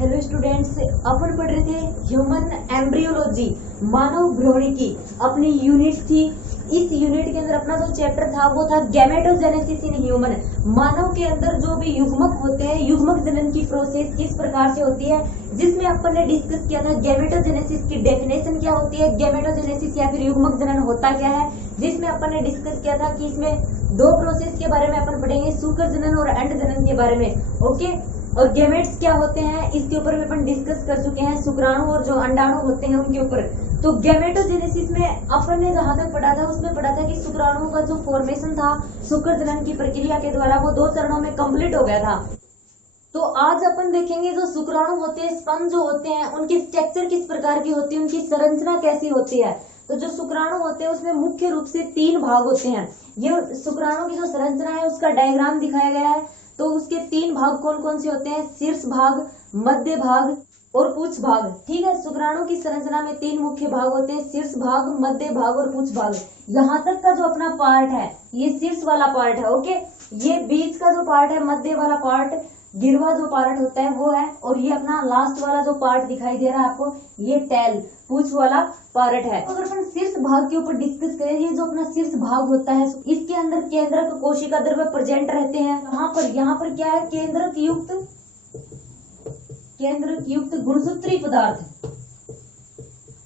Hello students, अपन पढ़ रहे थे ह्यूमन एम्ब्रियोलॉजी, मानव भ्रूणिकी। अपनी यूनिट थी। इस यूनिट के अंदर अपना जो चैप्टर था वो था गैमेटोजेनेसिस इन ह्यूमन। मानव के अंदर जो भी युग्मक होते हैं, युग्मक जनन की प्रोसेस किस प्रकार से होती है, जिसमें अपन ने डिस्कस किया था गैमेटोजेनेसिस की डेफिनेशन क्या होती है, गैमेटोजेनेसिस या फिर युग्मक जनन होता क्या है। जिसमें अपन ने डिस्कस किया था कि इसमें दो प्रोसेस के बारे में अपन पढ़ेंगे, शुक्र जनन और अंड जनन के बारे में। ओके, और गैमेट्स क्या होते हैं इसके ऊपर भी अपन डिस्कस कर चुके हैं, शुक्राणु और जो अंडाणु होते हैं उनके ऊपर। तो गैमेटोजेनेसिस में अपन ने जहां तक पढ़ा था उसमें पढ़ा था कि शुक्राणुओं का जो फॉर्मेशन था शुक्र जनन की प्रक्रिया के द्वारा वो 2 चरणों में कंप्लीट हो गया था। तो आज अपन देखेंगे जो शुक्राणु होते हैं, स्पर्म जो होते हैं, उनकी स्ट्रक्चर किस प्रकार की होती है, उनकी संरचना कैसी होती है। तो जो शुक्राणु होते हैं उसमें मुख्य रूप से 3 भाग होते हैं। ये शुक्राणु की जो संरचना है उसका डायग्राम दिखाया गया है। तो उसके 3 भाग कौन कौन से होते हैं, शीर्ष भाग, मध्य भाग और पुच्छ भाग। ठीक है, शुक्राणु की संरचना में 3 मुख्य भाग होते हैं, शीर्ष भाग, मध्य भाग और पुच्छ भाग। यहाँ तक का जो अपना पार्ट है ये शीर्ष वाला पार्ट है। ओके, ये बीच का जो पार्ट है, मध्य वाला पार्ट, गिरवा जो पार्ट होता है वो है, और ये अपना लास्ट वाला जो पार्ट दिखाई दे रहा है आपको, ये टेल, पूंछ वाला पार्ट है। अगर अपन शीर्ष भाग के ऊपर डिस्कस करें, ये जो अपना शीर्ष भाग होता है इसके अंदर केंद्रक कोशिका द्रव्य प्रेजेंट रहते हैं। यहाँ पर क्या है, केंद्रक युक्त गुणसूत्री पदार्थ।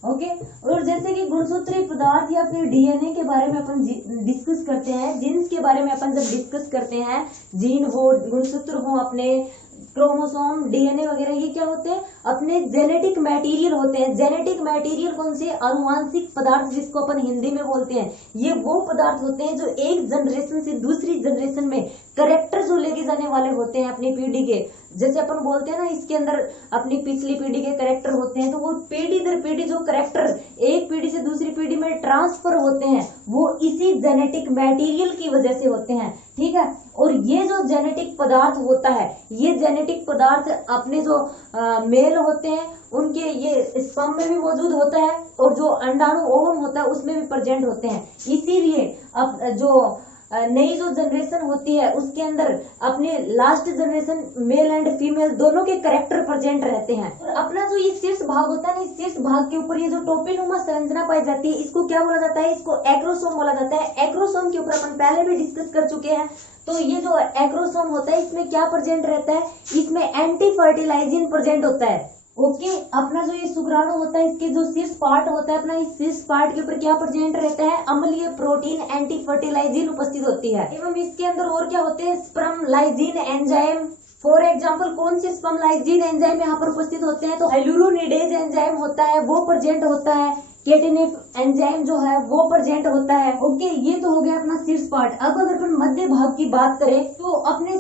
ओके, और जैसे कि गुणसूत्री पदार्थ या फिर डीएनए के बारे में अपन डिस्कस करते हैं, जीन्स के बारे में अपन जब डिस्कस करते हैं, जीन हो, गुणसूत्र हो, अपने क्रोमोसोम, डीएनए वगैरह, ये क्या होते हैं, अपने जेनेटिक मटेरियल होते हैं। जेनेटिक मटेरियल कौन से, अनुवांशिक पदार्थ जिसको अपन हिंदी में बोलते हैं। ये वो पदार्थ होते हैं जो एक जनरेशन से दूसरी जनरेशन में करेक्टर जो लेके जाने वाले होते हैं अपनी पीढ़ी के। जैसे अपन बोलते हैं ना, इसके अंदर अपनी पिछली पीढ़ी के करेक्टर होते हैं, तो वो पीढ़ी दर पीढ़ी जो करेक्टर एक पीढ़ी से दूसरी पीढ़ी में ट्रांसफर होते हैं वो इसी जेनेटिक मटेरियल की वजह से होते हैं। ठीक है, और ये जो जेनेटिक पदार्थ होता है, ये जेनेटिक पदार्थ अपने जो मेल होते हैं उनके ये स्पर्म में भी मौजूद होता है, और जो अंडाणु ओवम होता है उसमें भी प्रेजेंट होते हैं। इसीलिए अब जो नई जो जनरेशन होती है उसके अंदर अपने last generation male and female दोनों के करेक्टर प्रेजेंट रहते हैं। और अपना जो ये शीर्ष भाग होता है ना, इस शीर्ष भाग के ऊपर ये जो टोपीनुमा संरचना पाई जाती है, इसको क्या बोला जाता है, इसको एक्रोसोम बोला जाता है। एक्रोसोम के ऊपर अपन पहले भी डिस्कस कर चुके हैं। तो ये जो एक्रोसोम होता है इसमें क्या प्रेजेंट रहता है, इसमें एंटी फर्टिलाइजिन प्रेजेंट होता है। ओके, अपना जो ये शुक्राणु होता है इसके जो शीर्ष पार्ट होता है अपना, इस शीर्ष पार्ट के ऊपर क्या प्रेजेंट रहता है, अम्लीय प्रोटीन एंटी फर्टिलाइजिन उपस्थित होती है। एवं इसके अंदर और क्या होते हैं, sperm lysine enzyme. For example कौन से स्पर्म लाइजिन एंजाइम यहाँ पर उपस्थित होते हैं, तो हाइलुरोनिडेज एंजाइम होता है वो प्रेजेंट होता है, केटिनिफ एंजाइम जो है वो प्रेजेंट होता है। ओके, ये तो हो गया अपना शीर्ष पार्ट। अब अगर अपन मध्य भाग की बात करें तो अपने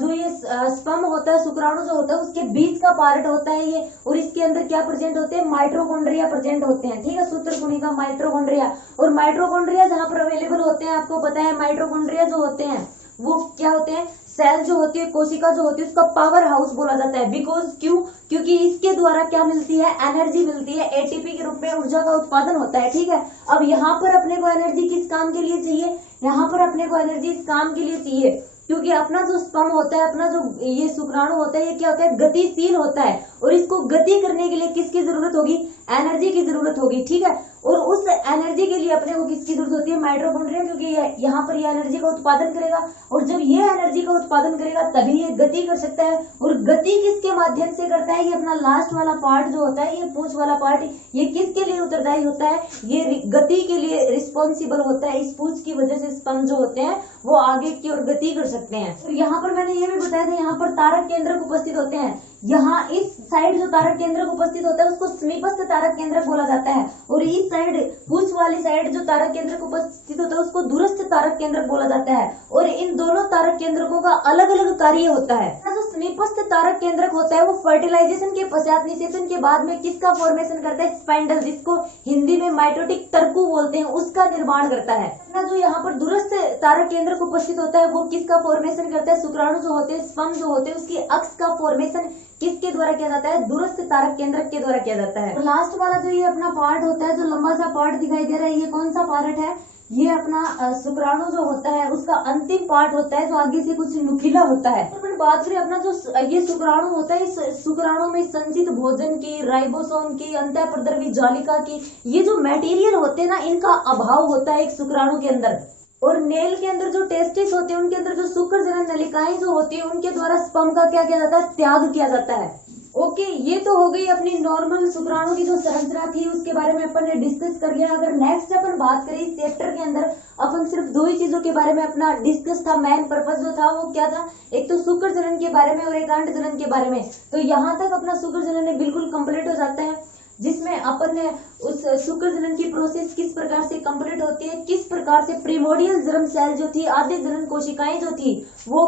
जो ये स्पर्म होता है, शुक्राणु जो होता है उसके बीच का पार्ट होता है ये, और इसके अंदर क्या प्रेजेंट होते हैं, माइटोकॉन्ड्रिया प्रेजेंट होते हैं। ठीक है, सूत्रकुनिका माइटोकॉन्ड्रिया, और माइटोकॉन्ड्रिया जहाँ पर अवेलेबल होते हैं आपको पता है, माइटोकॉन्ड्रिया जो होते हैं वो क्या होते हैं, सेल जो होती है, कोशिका जो होती है, उसका पावर हाउस बोला जाता है। बिकॉज क्योंकि इसके द्वारा क्या मिलती है, एनर्जी मिलती है, एटीपी के रूप में ऊर्जा का उत्पादन होता है। ठीक है, अब यहाँ पर अपने को एनर्जी किस काम के लिए चाहिए, यहाँ पर अपने को एनर्जी इस काम के लिए चाहिए क्योंकि अपना जो स्पर्म होता है, अपना जो ये शुक्राणु होता है, ये क्या होता है, गतिशील होता है, और इसको गति करने के लिए किसकी जरूरत होगी, एनर्जी की जरूरत होगी। ठीक है, और उस एनर्जी के लिए अपने को किसकी जरूरत होती है, माइटोकॉन्ड्रिया, क्योंकि यहाँ पर ये एनर्जी का उत्पादन करेगा, और जब ये एनर्जी का उत्पादन करेगा तभी ये गति कर सकता है। और गति किसके माध्यम से करता है, ये अपना लास्ट वाला पार्ट जो होता है, ये पूंछ वाला पार्ट, ये किसके लिए उत्तरदायी होता है, ये गति के लिए रिस्पॉन्सिबल होता है। इस पूंछ की वजह से स्पर्म जो होते हैं वो आगे की ओर गति कर सकते हैं। और यहाँ पर मैंने ये भी बताया था, यहाँ पर तारक केंद्रक उपस्थित होते हैं। यहाँ इस साइड जो तारक केंद्रक उपस्थित होता है उसको समीपस्थ तारक केंद्रक बोला जाता है, और इस साइड पूंछ वाली साइड जो तारक केंद्रक उपस्थित होता है उसको दूरस्थ तारक केंद्रक बोला जाता है। और इन दोनों तारक केंद्रकों का अलग अलग कार्य होता है। जो समीपस्थ तारक केंद्रक होता है वो फर्टिलाइजेशन के पश्चात, निषेचन के बाद में किसका फॉर्मेशन करता है, स्पाइंडल, जिसको हिंदी में माइटोटिक तर्कु बोलते हैं, उसका निर्माण करता है। जो यहाँ पर दूरस्थ तारक केंद्रक उपस्थित होता है वो किसका फॉर्मेशन करता है, शुक्राणु जो होते हैं, स्पर्म जो होते हैं, उसकी अक्ष का फॉर्मेशन किसके द्वारा किया जाता है, दूरस्थ तारक केंद्रक के द्वारा किया जाता है। लास्ट वाला जो ये अपना पार्ट होता है, जो लंबा सा पार्ट दिखाई दे रहा है, ये कौन सा पार्ट है, ये अपना शुक्राणु जो होता है उसका अंतिम पार्ट होता है जो आगे से कुछ नुकीला होता है। तो अपन बात करें अपना जो ये शुक्राणु होता है, इस शुक्राणु में संचित भोजन की, राइबोसोम की, अंतःप्रद्रवी जालिका की, ये जो मटेरियल होते हैं ना, इनका अभाव होता है एक शुक्राणु के अंदर। और नेल के अंदर जो टेस्टिस होते हैं उनके अंदर जो शुक्र जनन नलिकाएं जो होती है उनके द्वारा स्पर्म का क्या किया जाता है, त्याग किया जाता है। ओके, ये तो हो गई अपनी नॉर्मल शुक्राणु की जो संरचना थी उसके बारे में अपन ने डिस्कस कर लिया। अगर नेक्स्ट अपन बात करें इस चैप्टर के अंदर, अपन सिर्फ दो ही चीजों के बारे में अपना डिस्कस था, मेन पर्पस जो था वो क्या था, एक तो शुक्र जनन के बारे में और एक अंड जनन के बारे में। तो यहाँ तक अपना शुक्र जनन बिल्कुल कंप्लीट हो जाता है, जिसमें अपन ने उस शुक्र जनन की प्रोसेस किस प्रकार से कंप्लीट होती है, किस प्रकार से प्रीमोडियल जर्म सेल जो थी, आद्य जनन कोशिकाएं जो थी वो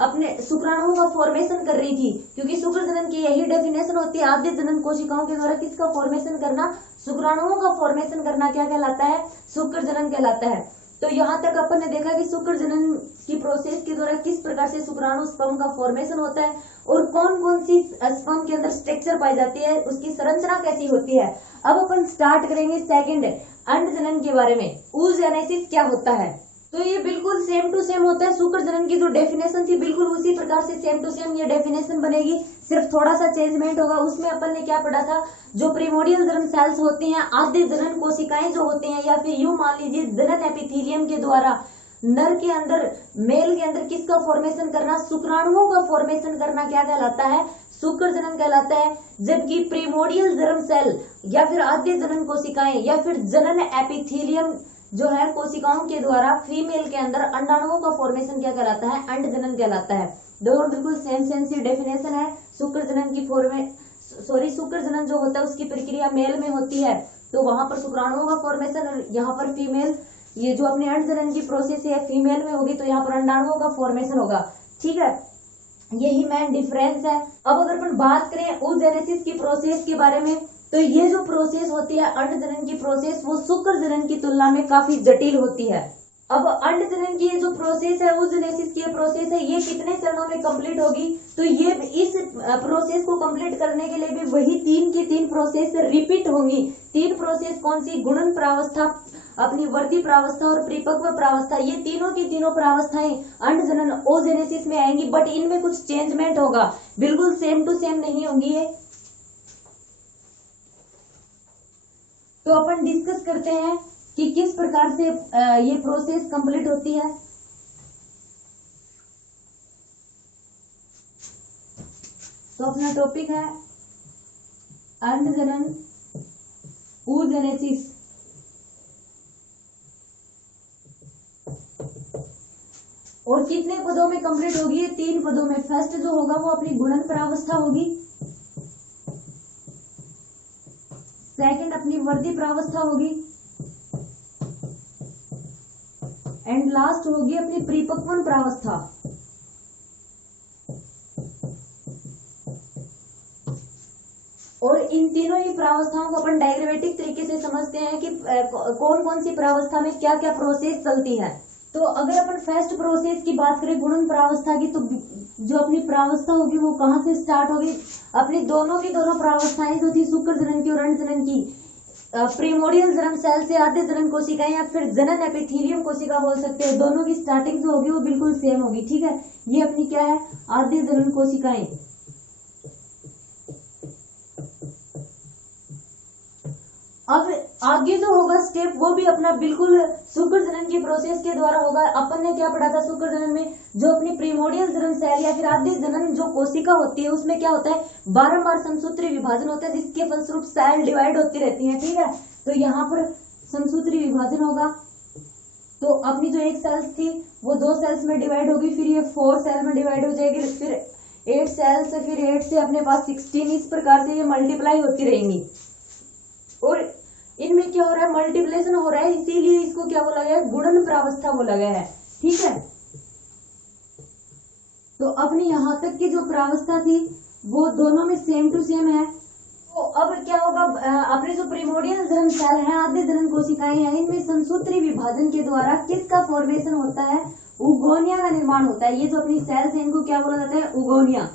अपने शुक्राणुओं का फॉर्मेशन कर रही थी, क्योंकि शुक्र जनन की यही डेफिनेशन होती है, आद्य जनन कोशिकाओं के द्वारा किसका फॉर्मेशन करना, शुक्राणुओं का फॉर्मेशन करना क्या कहलाता है, शुक्र जनन कहलाता है। तो यहाँ तक अपन ने देखा कि शुक्र जनन की प्रोसेस के द्वारा किस प्रकार से शुक्राणु स्पर्म का फॉर्मेशन होता है और कौन कौन सी स्पर्म के अंदर स्ट्रक्चर पाई जाती है, उसकी संरचना कैसी होती है। अब अपन स्टार्ट करेंगे सेकंड अंड जनन के बारे में, oogenesis क्या होता है। तो ये बिल्कुल सेम टू सेम होता है, शुक्र जनन की जो डेफिनेशन थी बिल्कुल उसी प्रकार से सेम टू सेम ये डेफिनेशन बनेगी, सिर्फ थोड़ा सा चेंजमेंट होगा। उसमें अपन ने क्या पढ़ा था, जो प्रीमोडियल जर्म सेल्स होती हैं, आद्य जनन कोशिकाएं जो होती हैं, या फिर यूं मान लीजिए जनन एपिथेलियम के द्वारा नर के अंदर, मेल के अंदर किसका फॉर्मेशन करना, शुक्राणुओं का फॉर्मेशन करना क्या कहलाता है, शुक्र जनन कहलाता है। जबकि प्रीमोडियल जर्म सेल या फिर आद्य जनन कोशिकाएं या फिर जनन एपिथेलियम जो है कोशिकाओं के द्वारा फीमेल के अंदर अंडाणुओं का फॉर्मेशन क्या कहलाता है, अंड जनन कहलाता है। दोनों बिल्कुल सेम सेम सी डेफिनेशन है। शुक्र जनन की शुक्र जनन जो होता है उसकी प्रक्रिया मेल में होती है, तो वहां पर शुक्राणुओं का फॉर्मेशन, और यहाँ पर फीमेल, ये जो अपने अंड जनन की प्रोसेस है फीमेल में होगी, तो यहाँ पर अंडाणुओं का फॉर्मेशन होगा। ठीक है, यही मेन डिफरेंस है। अब अगर अपन बात करें oogenesis की प्रोसेस के बारे में, तो ये जो प्रोसेस होती है अंड जनन की प्रोसेस, वो शुक्र जनन की तुलना में काफी जटिल होती है। अब अंड जनन की ये जो प्रोसेस है, oogenesis की प्रोसेस है, ये कितने चरणों में कंप्लीट होगी, तो ये इस प्रोसेस को कंप्लीट करने के लिए भी वही 3 की 3 प्रोसेस रिपीट होंगी। 3 प्रोसेस कौन सी, गुणन प्रावस्था, अपनी वर्ती प्रावस्था और परिपक्व प्रावस्था, ये तीनों की तीनों प्रावस्थाएं अंड जनन oogenesis में आएंगी, बट इनमें कुछ चेंजमेंट होगा, बिल्कुल सेम टू सेम नहीं होंगी ये। तो अपन डिस्कस करते हैं कि किस प्रकार से ये प्रोसेस कंप्लीट होती है। तो अपना टॉपिक है अंड जनन oogenesis। और कितने पदों में कंप्लीट होगी, 3 पदों में। फर्स्ट जो होगा वो अपनी गुणन प्रावस्था होगी, सेकंड अपनी वर्ती प्रावस्था होगी, एंड लास्ट होगी अपनी परिपक्वन प्रावस्था। और इन तीनों ही प्रावस्थाओं को अपन डायग्रामेटिक तरीके से समझते हैं कि कौन कौन सी प्रावस्था में क्या क्या प्रोसेस चलती है। तो अगर अपन फर्स्ट प्रोसेस की बात करें गुणन प्रावस्था की, तो जो अपनी प्रावस्था होगी वो कहाँ से स्टार्ट होगी, अपनी दोनों की दोनों प्रावस्थाएं जो थी शुक्र जनन की और अंड जनन की, प्रीमोडियल जर्म सेल से आद्य जनन कोशिकाएं या फिर जनन एपिथेलियम कोशिका बोल सकते हैं, दोनों की स्टार्टिंग जो होगी वो बिल्कुल सेम होगी। ठीक है, ये अपनी क्या है, आद्य जनन कोशिकाएं। अब आगे जो होगा स्टेप वो भी अपना बिल्कुल शुक्र जनन की प्रोसेस के द्वारा होगा। अपन ने क्या पढ़ा था शुक्र जनन में, जो अपनी प्रीमोडियल जर्म सेल या फिर आद्य जनन जो कोशिका होती है उसमें क्या होता है, बारंबार समसूत्री विभाजन होता है, जिसके फलस्वरूप सेल डिवाइड होती रहती है। ठीक है, तो यहाँ पर समसूत्री विभाजन होगा, तो अपनी जो एक सेल्स थी वो 2 सेल्स में डिवाइड होगी, फिर ये 4 सेल में डिवाइड हो जाएगी, फिर 8 सेल्स, फिर 8 से अपने पास 16, इस प्रकार से ये मल्टीप्लाई होती रहेंगी। और इनमें क्या हो रहा है, मल्टीप्लिकेशन हो रहा है, इसीलिए इसको क्या बोला गया है, गुणन प्रावस्था बोला गया है। ठीक है, तो अपनी यहां तक की जो प्रावस्था थी वो दोनों में सेम टू सेम है। तो अब क्या होगा, अपने जो प्रीमोडियल जर्म सेल है, आद्य जनन कोशिकाएं हैं, इनमें समसूत्री विभाजन के द्वारा किसका फॉर्मेशन होता है, उगोनिया का निर्माण होता है। ये जो अपनी सेल्स है इनको क्या बोला जाता है, उगोनिया।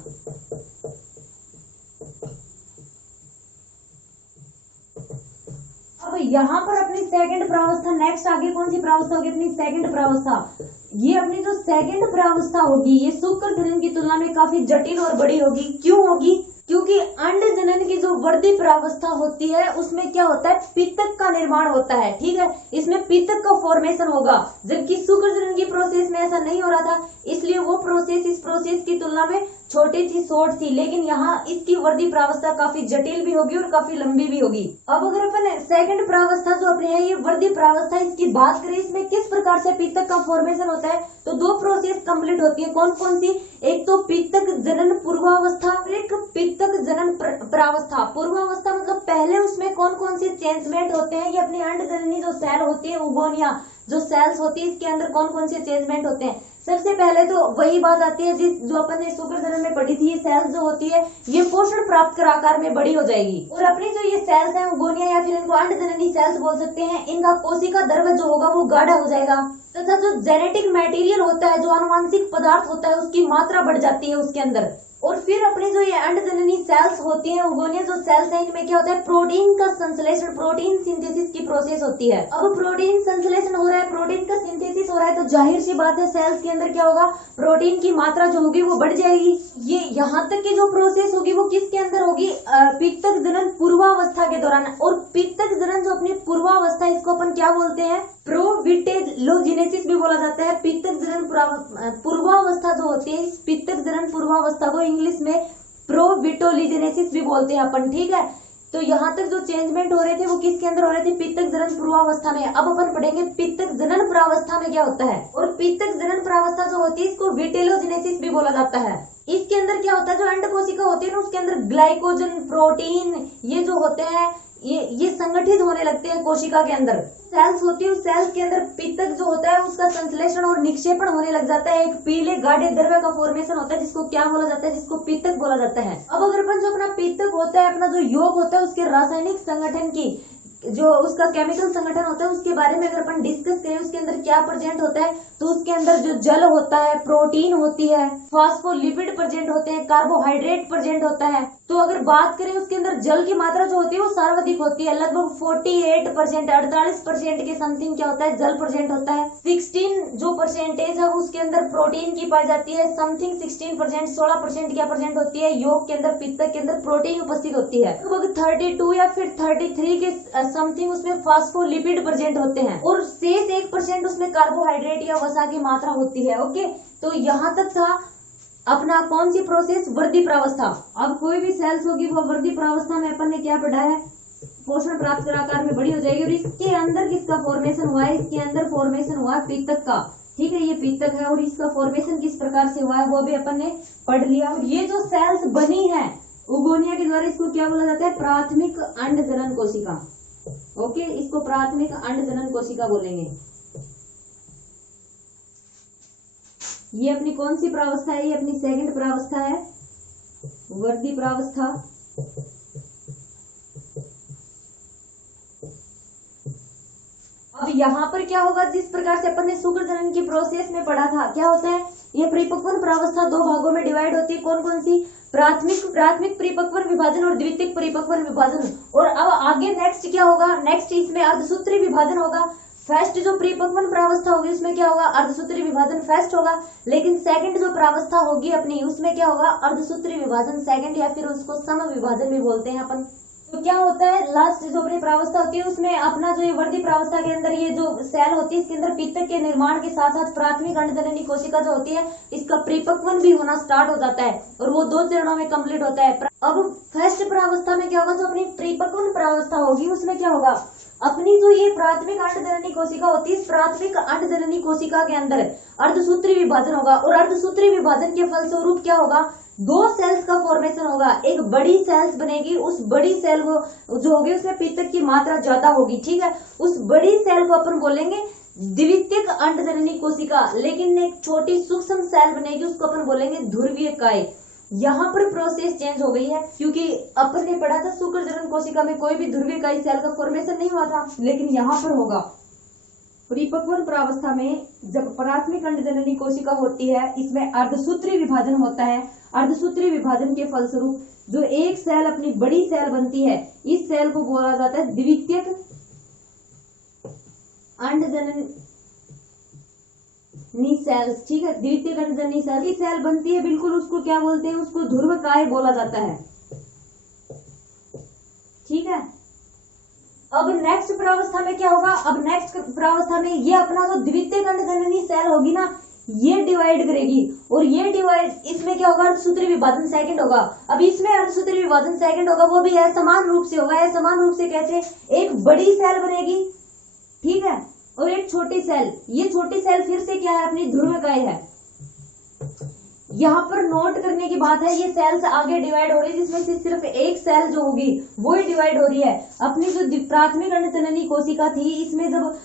अब यहाँ पर अपनी सेकंड प्रावस्था, नेक्स्ट आगे कौन सी प्रावस्था होगी? अपनी सेकंड प्रावस्था। ये अपनी जो सेकंड प्रावस्था होगी ये शुक्र जनन की तुलना में काफी जटिल और बड़ी होगी। क्यों होगी? क्योंकि अंड जनन की जो वर्दी प्रावस्था होती है उसमें क्या होता है? पित्तक का निर्माण होता है, ठीक है, इसमें पित्तक का फॉर्मेशन होगा, जबकि शुक्र जनन की प्रोसेस में ऐसा नहीं हो रहा था, इसलिए वो प्रोसेस इस प्रोसेस की तुलना में छोटी थी, शॉर्ट थी। लेकिन यहाँ इसकी वर्दी प्रावस्था काफी जटिल भी होगी और काफी लंबी भी होगी। अब अगर अपन सेकंड प्रावस्था जो अपनी है ये वर्दी प्रावस्था, इसकी बात करें, इसमें किस प्रकार से पित्तक का फॉर्मेशन होता है, तो दो प्रोसेस कंप्लीट होती है। कौन कौन सी? एक तो पित्तक जनन पूर्वावस्था, एक पित्तक जनन प्रावस्था। पूर्वावस्था मतलब पहले उसमें कौन कौन से चेंजमेंट होते हैं, ये अपनी अंड जननी जो सेल होती है, उगोनिया जो सेल्स होती है, इसके अंदर कौन कौन से चेंजमेंट होते हैं। सबसे पहले तो वही बात आती है जो अपन ने शुक्र जनन में पढ़ी थी, ये सेल्स जो होती है ये पोषण प्राप्त कर आकार में बड़ी हो जाएगी, और अपनी जो ये सेल्स हैं उगोनिया या फिर इनको अंड जननी सेल्स बोल सकते हैं, इनका कोशिका द्रव्य जो होगा वो गाढ़ा हो जाएगा, तथा जो जेनेटिक मटेरियल होता है, जो आनुवांशिक पदार्थ होता है, उसकी मात्रा बढ़ जाती है उसके अंदर। और फिर अपनी जो ये अंड जननी सेल्स होती हैं, उगोनिया जो सेल्स हैं, इनमें क्या होता है? प्रोटीन का संश्लेषण, प्रोटीन सिंथेसिस की प्रोसेस होती है। अब प्रोटीन संश्लेषण हो रहा है, प्रोटीन का सिंथेसिस हो रहा है, तो जाहिर सी बात है सेल्स के अंदर क्या होगा? प्रोटीन की मात्रा जो होगी वो बढ़ जाएगी। ये यहाँ तक की जो प्रोसेस होगी वो किसके अंदर होगी? पित्तक जनन पूर्वावस्था के दौरान। और पित्तक जनन जो अपनी पूर्वावस्था, इसको अपन क्या बोलते हैं? प्रोविटेलोजेनेसिस भी बोला जाता है। पित्तक जनन पूर्वावस्था जो होती है, इस पित्तक जनन पूर्वावस्था को इंग्लिश में प्रोविटोलिजेनेसिस भी बोलते हैं अपन, ठीक है। तो यहाँ तक जो चेंजमेंट हो रहे थे वो किसके अंदर हो रहे थे? पित्तक जनन पूर्वावस्था में। अब अपन पढ़ेंगे पित्तक जनन प्रावस्था में क्या होता है। और पित्तक जनन प्रावस्था जो होती है इसको विटेलोजेनेसिस भी बोला जाता है। इसके अंदर क्या होता है? जो अंड कोशिका होती है ना, उसके अंदर ग्लाइकोजन, प्रोटीन, ये जो होते हैं ये संगठित होने लगते हैं कोशिका के अंदर। सेल्स होती है, उस सेल्स के अंदर पित्तक जो होता है उसका संश्लेषण और निक्षेपण होने लग जाता है। एक पीले गाढ़े द्रव्य का फॉर्मेशन होता है, जिसको क्या बोला जाता है? जिसको पित्तक बोला जाता है। अब अगर अपन जो अपना पित्तक होता है, अपना जो योग होता है, उसके रासायनिक संगठन की, जो उसका केमिकल संगठन होता है, उसके बारे में अगर अपन डिस्कस करें, उसके अंदर क्या प्रेजेंट होता है, तो उसके अंदर जो जल होता है, प्रोटीन होती है, फास्फोलिपिड प्रेजेंट होते हैं, कार्बोहाइड्रेट प्रेजेंट होता है। तो अगर बात करें उसके अंदर जल की मात्रा जो होती है वो सर्वाधिक होती है, लगभग 48%, 48% के समथिंग क्या होता है? जल प्रेजेंट होता है। 16 जो परसेंटेज है उसके अंदर प्रोटीन की पाई जाती है, समथिंग 16%, 16% क्या प्रेजेंट होती है? योग के अंदर, पित्तक के अंदर प्रोटीन उपस्थित होती है। लगभग 32 या फिर 33 के समथिंग उसमें फास्फोलिपिड प्रेजेंट होते हैं, और शेष 1% उसमें कार्बोहाइड्रेट या वसा की मात्रा होती है। ओके, तो यहाँ तक था अपना कौन सी प्रोसेस? वर्दी प्रावस्था। अब कोई भी सेल्स होगी वो वर्दी प्रावस्था में अपन ने क्या पढ़ा है? पोषण प्राप्त कर आकार में बड़ी हो जाएगी। और इसके अंदर किसका फॉर्मेशन हुआ है? इसके अंदर फॉर्मेशन हुआ है पित्तक का, ठीक है, ये पित्तक है, और इसका फॉर्मेशन किस प्रकार से हुआ है वो भी अपन ने पढ़ लिया। और ये जो सेल्स बनी है उगोनिया के द्वारा, इसको क्या बोला जाता है? प्राथमिक अंड जनन कोशिका। ओके, इसको प्राथमिक अंड जनन कोशिका बोलेंगे। ये अपनी कौन सी प्रावस्था है? ये अपनी सेकंड प्रावस्था है, वर्दी प्रावस्था। अब यहाँ पर क्या होगा? जिस प्रकार से अपन ने शुक्र जनन की प्रोसेस में पढ़ा था, क्या होता है? ये परिपक्वन प्रावस्था दो भागों में डिवाइड होती है। कौन कौन सी? प्राथमिक परिपक्वन विभाजन और द्वितीयक परिपक्वन विभाजन। और अब आगे नेक्स्ट क्या होगा? नेक्स्ट इसमें अर्धसूत्री विभाजन होगा। फर्स्ट जो परिपक्वन प्रावस्था होगी उसमें क्या होगा? अर्धसूत्री विभाजन फर्स्ट होगा। लेकिन सेकंड जो प्रावस्था होगी अपनी, उसमें क्या होगा? अर्धसूत्री विभाजन सेकंड, या फिर उसको सम विभाजन भी बोलते हैं अपन। तो क्या होता है? लास्ट जो अपनी प्रावस्था होती है उसमें अपना जो ये वर्दी प्रावस्था के अंदर ये जो सेल होती है, इसके अंदर पित्तक के निर्माण के साथ साथ प्राथमिक अंड जननी कोशिका जो होती है, इसका परिपक्वन भी होना स्टार्ट हो जाता है, और वो 2 चरणों में कंप्लीट होता है। अब फर्स्ट प्रावस्था में क्या होगा? जो अपनी परिपक्वन प्रावस्था होगी उसमें क्या होगा? अपनी जो ये प्राथमिक अंड जननी कोशिका होती है, इस प्राथमिक अंड जननी कोशिका के अंदर अर्धसूत्री विभाजन होगा, और अर्धसूत्री विभाजन के फलस्वरूप क्या होगा? 2 सेल्स का फॉर्मेशन होगा। एक बड़ी सेल्स बनेगी, उस बड़ी सेल को जो होगी उसमें पित्तक की मात्रा ज्यादा होगी, ठीक है। उस बड़ी सेल को अपन बोलेंगे द्वितीयक अंड जननी कोशिका। लेकिन एक छोटी सूक्ष्म सेल बनेगी, उसको अपन बोलेंगे ध्रुवीय काय। यहाँ पर प्रोसेस चेंज हो गई है, क्योंकि अपन ने पढ़ा था शुक्र जनन कोशिका में कोई भी ध्रुवीय काय सेल का फॉर्मेशन नहीं हुआ था, लेकिन यहाँ पर होगा। परिपक्वन प्रावस्था में जब प्राथमिक अंड जननी कोशिका होती है, इसमें अर्धसूत्री विभाजन होता है। अर्धसूत्री विभाजन के फलस्वरूप जो एक सेल अपनी बड़ी सेल बनती है, इस सेल को बोला जाता है द्वितीयक अंडजननी सेल्स, ठीक है, द्वितीयक अंडजननी सेल की सेल बनती है, बिल्कुल उसको क्या बोलते हैं, उसको ध्रुवकाय बोला जाता है, ठीक है। अब नेक्स्ट प्रावस्था में क्या होगा, अब नेक्स्ट प्रावस्था में ये अपना जो द्वितीयक अंडजननी सेल होगी ना, ये डिवाइड करेगी, और ये डिवाइड, इसमें क्या होगा, अर्धसूत्री विभाजन सेकंड होगा। अब इसमें अर्धसूत्री विभाजन सेकंड होगा, वो भी असमान रूप से होगा। असमान रूप से कैसे, एक बड़ी सेल बनेगी, ठीक है, और एक छोटी सेल। ये छोटी सेल फिर से क्या है, अपनी ध्रुवकाय है। यहाँ पर नोट करने की बात है, ये सेल्स आगे डिवाइड हो रही है, जिसमें से सिर्फ एक सेल जो होगी वो ही डिवाइड हो रही है। अपनी जो प्राथमिक अंडजननी कोशिका थी, इसमें जब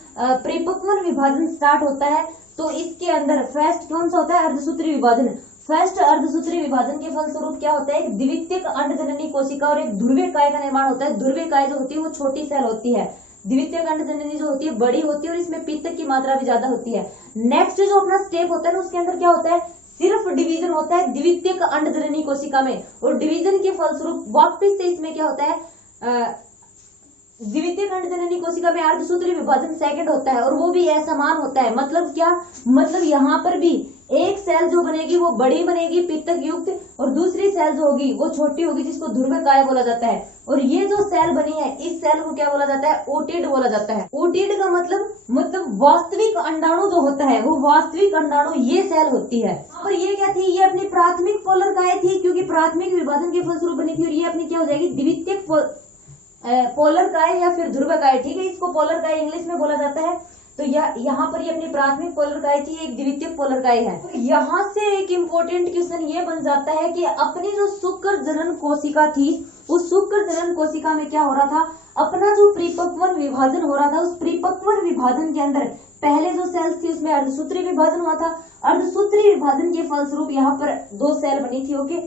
परिपक्व विभाजन स्टार्ट होता है तो इसके अंदर फर्स्ट कौन सा होता है, अर्धसूत्री विभाजन। फर्स्ट अर्धसूत्री विभाजन के फलस्वरूप क्या होता है, एक द्वितीयक अंडजननी कोशिका और एक ध्रुवीय का निर्माण होता है। ध्रुवीय जो होती है वो छोटी सेल होती है, द्वितीयक अंडजननी जो होती है बड़ी होती है, और इसमें पित्तक की मात्रा भी ज्यादा होती है। नेक्स्ट जो अपना स्टेप होता है ना, उसके अंदर क्या होता है, सिर्फ डिवीजन होता है द्वितीयक अंडजननी कोशिका में, और डिवीजन के फलस्वरूप वापस से इसमें क्या होता है, द्वितीयक अंडजननी कोशिका में अर्धसूत्री विभाजन सेकंड होता है, और वो भी असमान होता है। मतलब क्या, मतलब यहाँ पर भी एक सेल जो बनेगी वो बड़ी बनेगी पित्तक युक्त, और दूसरी सेल जो होगी वो छोटी होगी, जिसको ध्रुवकाय बोला जाता है। और ये जो सेल बनी है, इस सेल को क्या बोला जाता है, ओटिड बोला जाता है। ओटिड का मतलब वास्तविक अंडाणु जो होता है, वो वास्तविक अंडाणु ये सेल होती है। और ये क्या थी, ये अपनी प्राथमिक पोलर काय थी, क्योंकि प्राथमिक विभाजन के फलस्वरूप बनी थी, और ये अपनी क्या हो जाएगी, द्वितीयक पोलर काय या फिर ध्रुवकाय, ठीक है, इसको पोलर काय इंग्लिश में बोला जाता है। तो यहाँ पर ये अपनी प्राथमिक पोलर काय थी, एक द्वितीयक पोलर काय है। तो यहाँ से एक इम्पोर्टेंट क्वेश्चन ये बन जाता है कि अपनी जो शुक्र जनन कोशिका थी, उस शुक्र जनन कोशिका में क्या हो रहा था, अपना जो परिपक्व विभाजन हो रहा था, उस परिपक्व विभाजन के अंदर पहले जो सेल्स थी उसमें अर्धसूत्री विभाजन हुआ था। अर्धसूत्री विभाजन के फलस्वरूप यहाँ पर दो सेल बनी थी। ओके,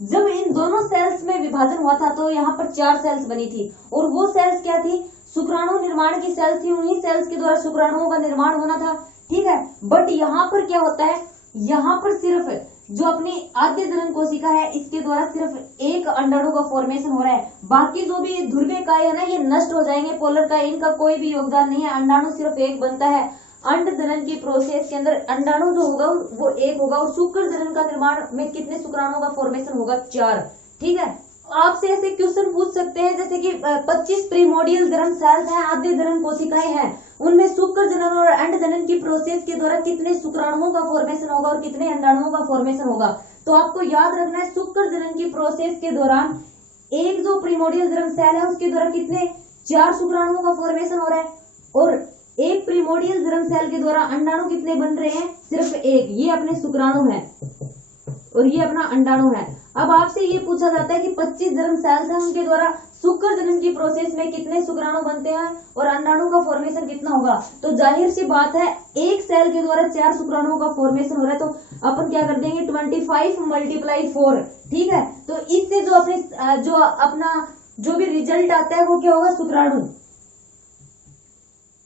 जब इन दोनों सेल्स में विभाजन हुआ था तो यहाँ पर 4 सेल्स बनी थी, और वो सेल्स क्या थी, शुक्राणु निर्माण की सेल्स थी। उन्हीं सेल्स के द्वारा शुक्राणुओं का निर्माण होना था, ठीक है। बट यहाँ पर क्या होता है, यहाँ पर सिर्फ जो अपनी आद्य जनन कोशिका है, इसके द्वारा सिर्फ एक अंडाणु का फॉर्मेशन हो रहा है। बाकी जो भी ध्रुवीय काय है ना, ये नष्ट हो जाएंगे, पोलर काय, इनका कोई भी योगदान नहीं है। अंडाणु सिर्फ एक बनता है। अंड जनन की प्रोसेस के अंदर अंडाणु जो होगा वो एक होगा, और शुक्र जनन का निर्माण में कितने शुक्राणुओं का फॉर्मेशन होगा, 4, ठीक है। आपसे ऐसे क्वेश्चन पूछ सकते हैं, जैसे कि 25 प्रीमोडियल जर्म सेल्स हैं, आद्य जनन कोशिकाएं हैं, उनमें शुक्र जनन और अंड जनन की प्रोसेस के द्वारा कितने शुक्राणुओं का फॉर्मेशन होगा और कितने अंडाणुओं का फॉर्मेशन होगा। तो आपको याद रखना है, शुक्र जनन की प्रोसेस के दौरान एक जो प्रीमोडियल जर्म सेल है उसके द्वारा कितने, 4 शुक्राणुओं का फॉर्मेशन हो रहा है, और एक प्रीमोडियल जर्म सेल के द्वारा अंडाणु कितने बन रहे हैं, सिर्फ एक। ये अपने शुक्राणु है और ये अपना अंडाणु है। अब आपसे ये पूछा जाता है कि 25 जर्म सेल्स हैं, उनके द्वारा शुक्र जनन की प्रोसेस में कितने शुक्राणु बनते हैं और अंडाणु का फॉर्मेशन कितना होगा। तो जाहिर सी बात है, एक सेल के द्वारा 4 शुक्राणुओं का फॉर्मेशन हो रहा है, तो अपन क्या कर देंगे, 25 × 4, ठीक है। तो इससे जो अपना जो भी रिजल्ट आता है वो क्या होगा, शुक्राणु।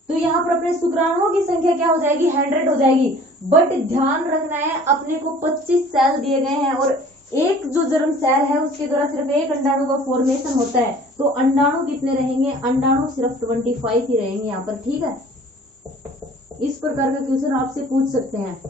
तो यहाँ पर अपने शुक्राणुओं की संख्या क्या हो जाएगी, 100 हो जाएगी। बट ध्यान रखना है, अपने को 25 सेल दिए गए हैं और एक जो जर्म सेल है उसके द्वारा सिर्फ एक अंडाणु का फॉर्मेशन होता है। तो अंडाणु कितने रहेंगे, अंडाणु सिर्फ 25 ही रहेंगे यहाँ पर, ठीक है। इस प्रकार का क्वेश्चन आपसे पूछ सकते हैं।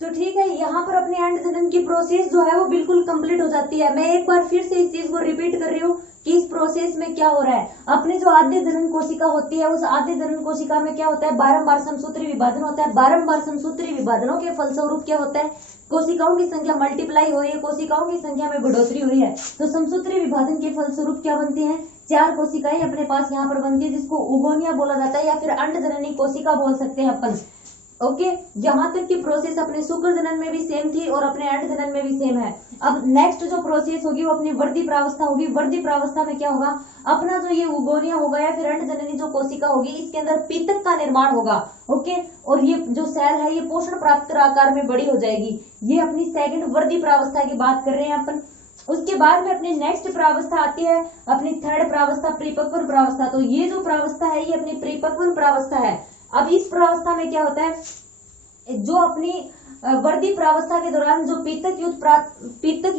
तो ठीक है, यहाँ पर अपने अंड जनन की प्रोसेस जो है वो बिल्कुल कंप्लीट हो जाती है। मैं एक बार फिर से इस चीज को रिपीट कर रही हूँ कि इस प्रोसेस में क्या हो रहा है। अपनी जो आद्य जनन कोशिका होती है, उस आद्य जनन कोशिका में क्या होता है, बारंबार समसूत्री विभाजन होता है। बारंबार समसूत्री विभाजनों के फलस्वरूप क्या होता है, कोशिकाओं की संख्या मल्टीप्लाई हो रही है, कोशिकाओं की संख्या में बढ़ोतरी हुई है। तो समसूत्री विभाजन के फलस्वरूप क्या बनती है, 4 कोशिकाएं अपने पास यहाँ पर बनती है, जिसको उगोनिया बोला जाता है या फिर अंड जननी कोशिका बोल सकते हैं अपन। ओके, यहाँ तक की प्रोसेस अपने शुक्र जनन में भी सेम थी और अपने अंड जनन में भी सेम है। अब नेक्स्ट जो प्रोसेस होगी वो अपनी वर्धी प्रावस्था होगी। वर्धी प्रावस्था में क्या होगा, अपना जो ये उगोनिया होगा या फिर अंड जननी जो कोशिका होगी, इसके अंदर पित्तक का निर्माण होगा। ओके, और ये जो सेल है ये पोषण प्राप्त कर आकार में बड़ी हो जाएगी। ये अपनी सेकंड वर्धी प्रावस्था की बात कर रहे हैं अपन। उसके बाद में अपनी नेक्स्ट प्रावस्था आती है, अपनी थर्ड प्रावस्था, परिपक्व प्रावस्था। तो ये जो प्रावस्था है ये अपनी परिपक्व प्रावस्था है। अब इस प्रावस्था में क्या होता है, जो अपनी वर्दी प्रावस्था के दौरान जो पीतक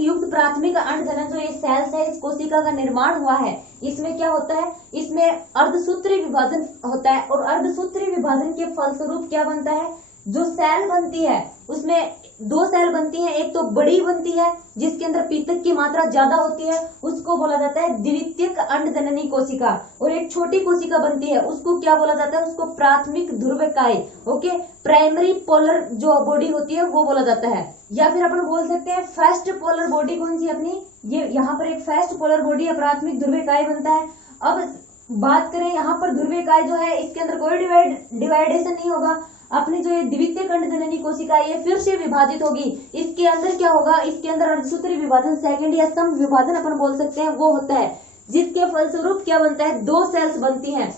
युक्त प्राथमिक अंड जनन जो ये सेल्स है, इस कोशिका का निर्माण हुआ है, इसमें क्या होता है, इसमें अर्धसूत्री विभाजन होता है, और अर्धसूत्री विभाजन के फलस्वरूप क्या बनता है, जो सेल बनती है उसमें दो सेल बनती हैं, एक तो बड़ी बनती है जिसके अंदर पीतक की मात्रा ज्यादा होती है, उसको बोला जाता है द्वितीयक अंड जननी कोशिका, और एक छोटी कोशिका बनती है, उसको क्या बोला जाता है, उसको प्राथमिक ध्रुवकाय, ओके, प्राइमरी पोलर जो बॉडी होती है वो बोला जाता है। या फिर अपन बोल सकते हैं फर्स्ट पोलर बॉडी कौन सी अपनी, ये यहाँ पर एक फर्स्ट पोलर बॉडी है, प्राथमिक ध्रुवकाय बनता है। अब बात करें यहाँ पर ध्रुवकाय जो है, इसके अंदर कोई डिवाइडेशन नहीं होगा, अपनी जो ये द्वितीय अंड जननी कोशिका ये फिर से विभाजित होगी, इसके अंदर क्या होगा, इसके अंदर अर्धसूत्री विभाजन सेकंड या सम विभाजन अपन बोल सकते हैं वो होता है, जिसके फलस्वरूप क्या बनता है, दो सेल्स बनती हैं,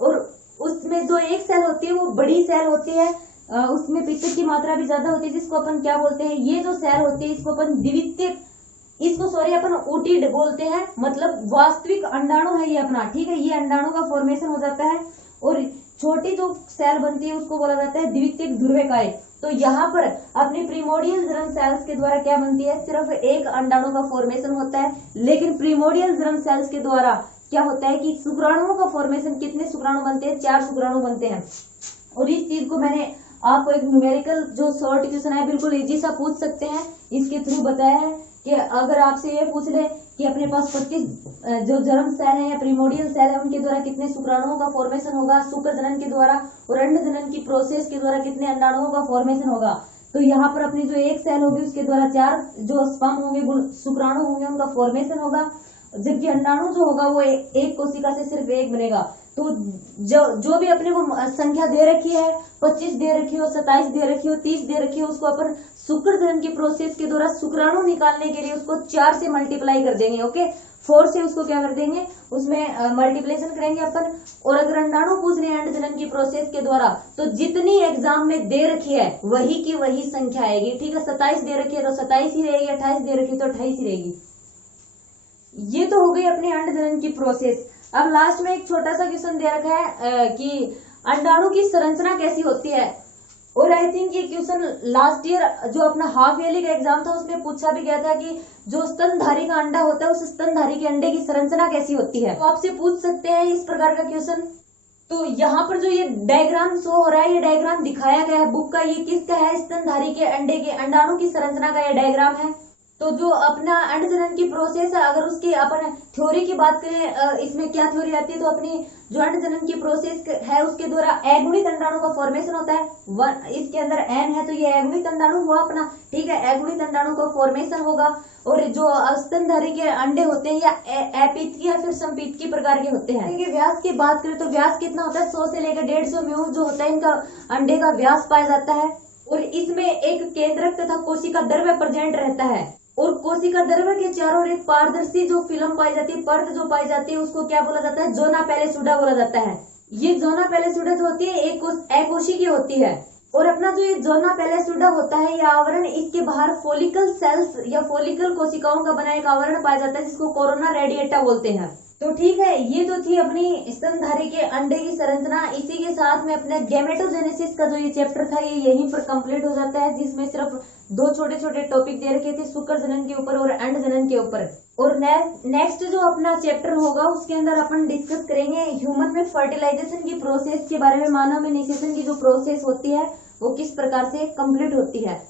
और उसमें जो एक सेल होती है वो बड़ी सेल होती है, उसमें पीतक की मात्रा भी ज्यादा होती है, जिसको अपन क्या बोलते हैं, ये जो सेल होती है इसको अपन द्वितीयक, इसको सॉरी अपन ओटिड बोलते हैं, मतलब वास्तविक अंडाणु है ये अपना, ठीक है, ये अंडाणु का फॉर्मेशन हो जाता है, और छोटी जो सेल बनती है उसको बोला जाता है द्वितीयक ध्रुवकाय। तो यहाँ पर अपनी प्रीमोडियल जर्म सेल्स के द्वारा क्या बनती है, सिर्फ एक अंडाणु का फॉर्मेशन होता है, लेकिन प्रीमोडियल जर्म सेल्स के द्वारा क्या होता है कि शुक्राणुओं का फॉर्मेशन, कितने शुक्राणु बनते हैं, 4 शुक्राणु बनते हैं। और इस चीज को मैंने आपको एक न्यूमेरिकल जो शॉर्ट क्वेश्चन है बिल्कुल इजी सा पूछ सकते हैं, इसके थ्रू बताया है कि अगर आपसे ये पूछ ले कि अपने पास 25 जो जर्म सेल है या प्रीमोडियल सेल है उनके द्वारा कितने शुक्राणुओं का फॉर्मेशन होगा शुक्र जनन के द्वारा, और अंड जनन की प्रोसेस के द्वारा कितने अंडाणुओं का फॉर्मेशन होगा, तो यहाँ पर अपनी जो एक सेल होगी उसके द्वारा 4 जो स्पर्म होंगे, शुक्राणु होंगे, उनका फॉर्मेशन होगा, जबकि अंडाणु जो होगा वो एक कोशिका से सिर्फ एक बनेगा। तो जो भी अपने को संख्या दे रखी है, 25 दे रखी हो, 27 दे रखी हो, 30 दे रखी हो, उसको अपन शुक्र जनन की प्रोसेस के द्वारा शुक्राणु निकालने के लिए उसको 4 से मल्टीप्लाई कर देंगे, ओके, 4 से उसको क्या कर देंगे, उसमें मल्टीप्लेशन करेंगे अपन। और अगर अंडाणु पूछ रहे हैं अंड जनन की प्रोसेस के द्वारा, तो जितनी एग्जाम में दे रखी है वही की वही संख्या आएगी, ठीक है, 27 दे रखी है तो 27 ही रहेगी, 28 दे रखी है तो 28 ही रहेगी। ये तो हो गई अपने अंड जनन की प्रोसेस। अब लास्ट में एक छोटा सा क्वेश्चन दे रखा है कि अंडाणु की संरचना कैसी होती है, और आई थिंक ये क्वेश्चन लास्ट ईयर जो अपना हाफ ईयरली का एग्जाम था उसमें पूछा भी गया था कि जो स्तनधारी का अंडा होता है उस स्तनधारी के अंडे की संरचना कैसी होती है, तो आपसे पूछ सकते हैं इस प्रकार का क्वेश्चन। तो यहाँ पर जो ये डायग्राम शो हो रहा है, ये डायग्राम दिखाया गया है बुक का, ये किसका है, स्तनधारी के अंडे के अंडाणु की संरचना का ये डायग्राम है। तो जो अपना अंड जनन की प्रोसेस है, अगर उसकी अपन थ्योरी की बात करें, इसमें क्या थ्योरी आती है, तो अपनी जो अंड जनन की प्रोसेस है उसके द्वारा अगुणित अंडाणु का फॉर्मेशन होता है, इसके अंदर एन है तो ये अगुणित अंडाणु हुआ अपना, ठीक है, अगुणित अंडाणु का फॉर्मेशन होगा। और जो स्तनधारी के अंडे होते हैं या एपीथकी या फिर संपीतकी प्रकार के होते हैं। देखिए व्यास की बात करें तो व्यास कितना होता है, 100 से लेकर 150 म्यू जो होता है इनका अंडे का व्यास पाया जाता है, और इसमें एक केंद्रक तथा कोशिका द्रव्य प्रेजेंट रहता है, और कोशिका द्रव्य के चारों ओर एक पारदर्शी जो फिल्म पाई जाती है, परत जो पाई जाती है, उसको क्या बोला जाता है, जोना पैलेसुडा बोला जाता है। ये जोना पैलेसुडा जो होती है एक अकोशिकीय होती है, और अपना जो ये जोना पैलेसुडा होता है ये आवरण, इसके बाहर फोलिकल सेल्स या फोलिकल कोशिकाओं का बना एक आवरण पाया जाता है जिसको कोरोना रेडिएटा बोलते हैं। तो ठीक है, ये तो थी अपनी स्तनधारी के अंडे की संरचना। इसी के साथ में अपने गैमेटोजेनेसिस का जो ये चैप्टर था ये यहीं पर कंप्लीट हो जाता है, जिसमें सिर्फ 2 छोटे छोटे टॉपिक दे रखे थे, शुक्र जनन के ऊपर और अंड जनन के ऊपर। और नेक्स्ट जो अपना चैप्टर होगा उसके अंदर अपन डिस्कस करेंगे ह्यूमन में फर्टिलाइजेशन की प्रोसेस के बारे में, मानव में निषेचन की जो प्रोसेस होती है वो किस प्रकार से कंप्लीट होती है।